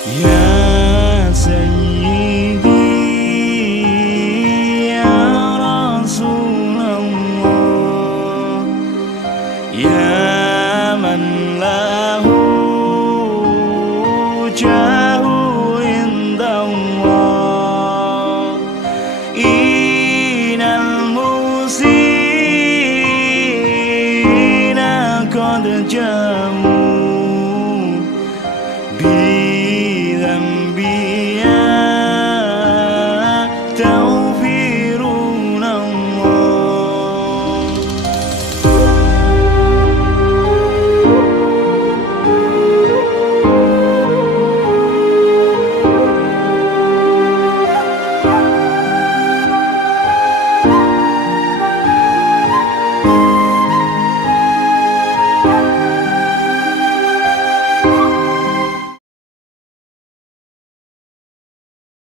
Ya Sayyidi ya Rasulullah, ya man lahu jahu indallah, inal musina qad jamu bi